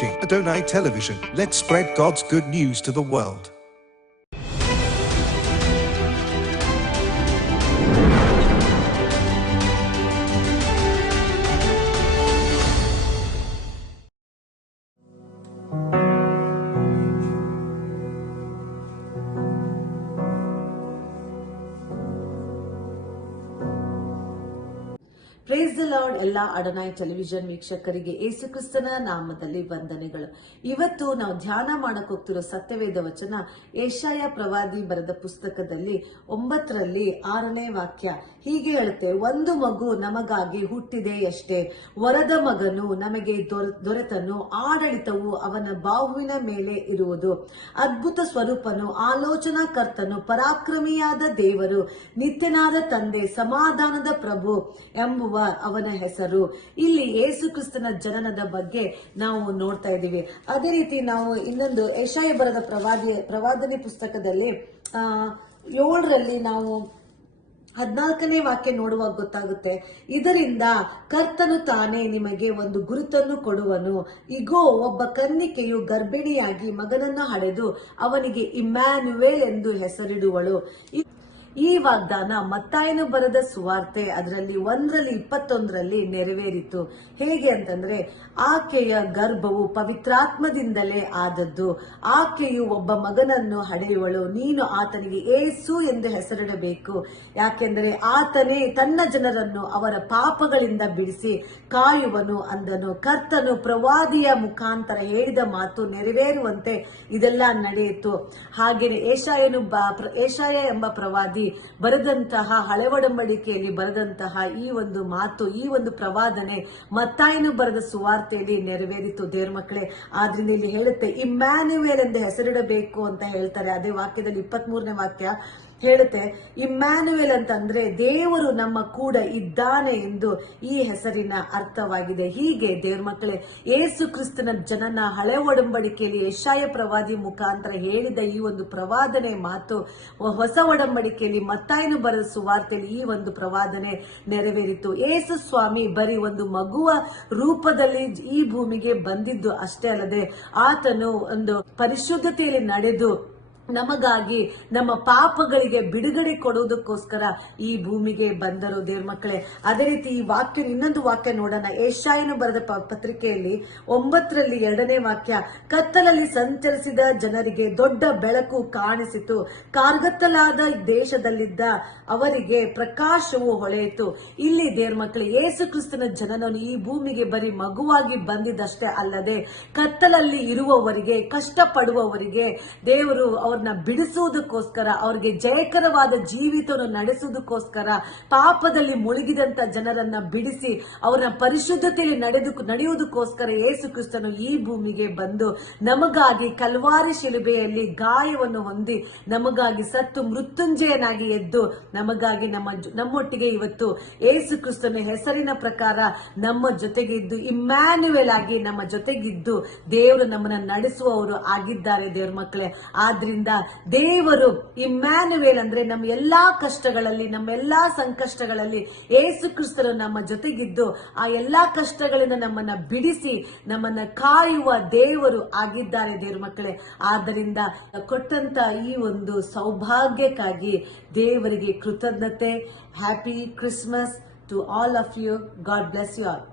watching Adonai Television. Let's spread God's good news to the world. Praise the lord. ಎಲ್ಲ ಅಡನಾಯ್ television ವೀಕ್ಷಕರಿಗೆ ಯೇಸು ಕ್ರಿಸ್ತನ ನಾಮದಲ್ಲಿ ವಂದನೆಗಳು. ಇವತ್ತು ನಾವು ಧ್ಯಾನ ಮಾಡಕ್ ಹೋಗ್ತಿರೋ ಸತ್ಯವೇದ ವಚನ ಯೆಶಾಯ ಪ್ರವಾದಿ ಬರೆದ ಪುಸ್ತಕದಲ್ಲಿ 9ರಲ್ಲಿ 6ನೇ ವಾಕ್ಯ ಹೀಗೆ ಹೇಳುತ್ತೆ, ಒಂದು ಮಗು ನಮಗಾಗಿ ಹುಟ್ಟಿದೆಯಷ್ಟೇ, ವರದ ಮಗನು ನಮಗೆ ದೊರೆತನು, ಆಡಳಿತವು ಅವನ ಬಾಹುವಿನ ಮೇಲೆ ಇರುವುದು. ಅದ್ಭುತ ಸ್ವರೂಪನು, ಆಲೋಚನಾ ಕರ್ತನು, ಪರಾಕ್ರಮಿಯಾದ ದೇವರು, ನಿತ್ಯನಾದ ತಂದೆ, ಸಮಾಧಾನದ ಪ್ರಭು ಎಂಬುವ ಅವನ ಹೆಸರು. ಇಲ್ಲಿ ಯೇಸು ಕ್ರಿಸ್ತನ ಜನನದ ಬಗ್ಗೆ ನಾವು ನೋಡ್ತಾ ಇದ್ದೀವಿ. ಅದೇ ರೀತಿ ನಾವು ಇನ್ನೊಂದು ಯೆಶಾಯ ಬರೆದ ಪ್ರವಾದನೆ ಪುಸ್ತಕದಲ್ಲಿ 7ರಲ್ಲಿ ನಾವು 14ನೇ ವಾಕ್ಯ ನೋಡುವಾಗ ಗೊತ್ತಾಗುತ್ತೆ, ಇದರಿಂದ ಕರ್ತನು ತಾನೇ ನಿಮಗೆ ಒಂದು ಗುರುತನ್ನು ಕೊಡುವನು. ಇಗೋ, ಒಬ್ಬ ಕನ್ನಿಕೆಯು ಗರ್ಭಿಣಿಯಾಗಿ ಮಗನನ್ನು ಹಡೆದು ಅವನಿಗೆ ಇಮ್ಯಾನ್ಯುವೇಲ್ ಎಂದು ಹೆಸರಿಡುವಳು. ಈ ವಾಗ್ದಾನ ಮತ್ತಾಯನು ಬರೆದ ಸುವಾರ್ತೆ ಅದರಲ್ಲಿ 1:21 ನೆರವೇರಿತು. ಹೇಗೆ ಅಂತಂದ್ರೆ, ಆಕೆಯ ಗರ್ಭವು ಪವಿತ್ರಾತ್ಮದಿಂದಲೇ ಆದದ್ದು, ಆಕೆಯು ಒಬ್ಬ ಮಗನನ್ನು ಹಡೆಯುವಳು, ನೀನು ಆತನಿಗೆ ಏಸು ಎಂದು ಹೆಸರಿಡಬೇಕು, ಯಾಕೆಂದರೆ ಆತನೇ ತನ್ನ ಜನರನ್ನು ಅವರ ಪಾಪಗಳಿಂದ ಬಿಡಿಸಿ ಕಾಯುವನು ಅಂದನು. ಕರ್ತನು ಪ್ರವಾದಿಯ ಮುಖಾಂತರ ಹೇಳಿದ ಮಾತು ನೆರವೇರುವಂತೆ ಇದೆಲ್ಲ ನಡೆಯಿತು. ಹಾಗೆಯೇ ಯೆಶಾಯ ಎಂಬ ಪ್ರವಾದಿ ಬರೆದಂತಹ ಹಳೆ ಒಡಂಬಡಿಕೆಯಲ್ಲಿ ಬರೆದಂತಹ ಈ ಒಂದು ಮಾತು, ಈ ಒಂದು ಪ್ರವಾದನೆ ಮತ್ತಾಯನು ಬರೆದ ಸುವಾರ್ತೆಯಲ್ಲಿ ನೆರವೇರಿತು ದೇವ್ರ ಮಕ್ಕಳೇ. ಆದ್ರಿಂದ ಇಲ್ಲಿ ಹೇಳುತ್ತೆ, ಇಮ್ಯಾನ್ಯುವೇಲ್ ಎಂದು ಹೆಸರಿಡಬೇಕು ಅಂತ ಹೇಳ್ತಾರೆ. ಅದೇ ವಾಕ್ಯದಲ್ಲಿ 23ನೇ ವಾಕ್ಯ ಹೇಳುತ್ತೆ, ಇಮ್ಯಾನ್ಯುವೇಲ್ ಅಂತಂದ್ರೆ ದೇವರು ನಮ್ಮ ಕೂಡ ಇದ್ದಾನೆ ಎಂದು ಈ ಹೆಸರಿನ ಅರ್ಥವಾಗಿದೆ. ಹೀಗೆ ದೇವ್ರ ಮಕ್ಕಳೇ, ಯೇಸು ಕ್ರಿಸ್ತನ ಜನನ ಹಳೆ ಒಡಂಬಡಿಕೆಯಲ್ಲಿ ಯೆಶಾಯ ಪ್ರವಾದಿ ಮುಖಾಂತರ ಹೇಳಿದ ಈ ಒಂದು ಪ್ರವಾದನೆ ಮಾತು ಹೊಸ ಒಡಂಬಡಿಕೆಯಲ್ಲಿ ಮತ್ತಾಯನು ಬರೆದ ಸುವಾರ್ತೆಯಲ್ಲಿ ಈ ಒಂದು ಪ್ರವಾದನೆ ನೆರವೇರಿತು. ಯೇಸು ಸ್ವಾಮಿ ಬರೀ ಒಂದು ಮಗುವ ರೂಪದಲ್ಲಿ ಈ ಭೂಮಿಗೆ ಬಂದಿದ್ದು ಅಷ್ಟೇ ಅಲ್ಲದೆ, ಆತನು ಒಂದು ಪರಿಶುದ್ಧತೆಯಲ್ಲಿ ನಡೆದು ನಮಗಾಗಿ ನಮ್ಮ ಪಾಪಗಳಿಗೆ ಬಿಡುಗಡೆ ಕೊಡುವುದಕ್ಕೋಸ್ಕರ ಈ ಭೂಮಿಗೆ ಬಂದರು ದೇವ್ರ ಮಕ್ಕಳೇ. ಅದೇ ರೀತಿ ಈ ವಾಕ್ಯ, ಇನ್ನೊಂದು ವಾಕ್ಯ ನೋಡೋಣ. ಯೆಶಾಯನು ಬರೆದ ಪತ್ರಿಕೆಯಲ್ಲಿ 9ರಲ್ಲಿ 2ನೇ ವಾಕ್ಯ, ಕತ್ತಲಲ್ಲಿ ಸಂಚರಿಸಿದ ಜನರಿಗೆ ದೊಡ್ಡ ಬೆಳಕು ಕಾಣಿಸಿತು, ಕಾರ್ಗತ್ತಲಾದ ದೇಶದಲ್ಲಿದ್ದ ಅವರಿಗೆ ಪ್ರಕಾಶವು ಹೊಳೆಯಿತು. ಇಲ್ಲಿ ದೇವ್ರ ಮಕ್ಕಳೇ, ಯೇಸು ಕ್ರಿಸ್ತನ ಜನನನು ಈ ಭೂಮಿಗೆ ಬರೀ ಮಗುವಾಗಿ ಬಂದಿದ್ದಷ್ಟೇ ಅಲ್ಲದೆ, ಕತ್ತಲಲ್ಲಿ ಇರುವವರಿಗೆ, ಕಷ್ಟ ಪಡುವವರಿಗೆ ದೇವರು ಅವ್ರನ್ನ ಬಿಡಿಸುವುದಕ್ಕೋಸ್ಕರ, ಅವರಿಗೆ ಜಯಕರವಾದ ಜೀವಿತವನ್ನು ನಡೆಸುವುದಕ್ಕೋಸ್ಕರ, ಪಾಪದಲ್ಲಿ ಮುಳುಗಿದಂತ ಜನರನ್ನ ಬಿಡಿಸಿ ಅವರ ಪರಿಶುದ್ಧತೆಯಲ್ಲಿ ನಡೆಯುವುದಕ್ಕೋಸ್ಕರ ಯೇಸು ಕ್ರಿಸ್ತನು ಈ ಭೂಮಿಗೆ ಬಂದು ನಮಗಾಗಿ ಕಲ್ವಾರಿ ಶಿಲುಬೆಯಲ್ಲಿ ಗಾಯವನ್ನು ಹೊಂದಿ ನಮಗಾಗಿ ಸತ್ತು ಮೃತ್ಯುಂಜಯನಾಗಿ ಎದ್ದು ನಮಗಾಗಿ ನಮ್ಮೊಟ್ಟಿಗೆ ಇವತ್ತು ಯೇಸು ಕ್ರಿಸ್ತನ ಹೆಸರಿನ ಪ್ರಕಾರ ನಮ್ಮ ಜೊತೆಗೆ ಇದ್ದು ಇಮ್ಯಾನ್ಯುವೇಲ್ ಆಗಿ ನಮ್ಮ ಜೊತೆಗಿದ್ದು ದೇವರು ನಮ್ಮನ್ನ ನಡೆಸುವವರು ಆಗಿದ್ದಾರೆ ದೇವ್ರ ಮಕ್ಕಳೇ. ಆದ್ರಿಂದ ದೇವರು ಇಮ್ಯಾನ್ಯುವೇಲ್ ಅಂದ್ರೆ ನಮ್ಮ ಎಲ್ಲಾ ಕಷ್ಟಗಳಲ್ಲಿ, ನಮ್ಮ ಎಲ್ಲಾ ಸಂಕಷ್ಟಗಳಲ್ಲಿ ಯೇಸು ಕ್ರಿಸ್ತರು ನಮ್ಮ ಜೊತೆಗಿದ್ದು ಆ ಎಲ್ಲಾ ಕಷ್ಟಗಳಿಂದ ನಮ್ಮನ್ನ ಬಿಡಿಸಿ ನಮ್ಮನ್ನ ಕಾಯುವ ದೇವರು ಆಗಿದ್ದಾರೆ ದೇವ್ರ ಮಕ್ಕಳೇ. ಆದ್ದರಿಂದ ಕೊಟ್ಟಂತ ಈ ಒಂದು ಸೌಭಾಗ್ಯಕ್ಕಾಗಿ ದೇವರಿಗೆ ಕೃತಜ್ಞತೆ. Happy Christmas to all of you. God bless you all.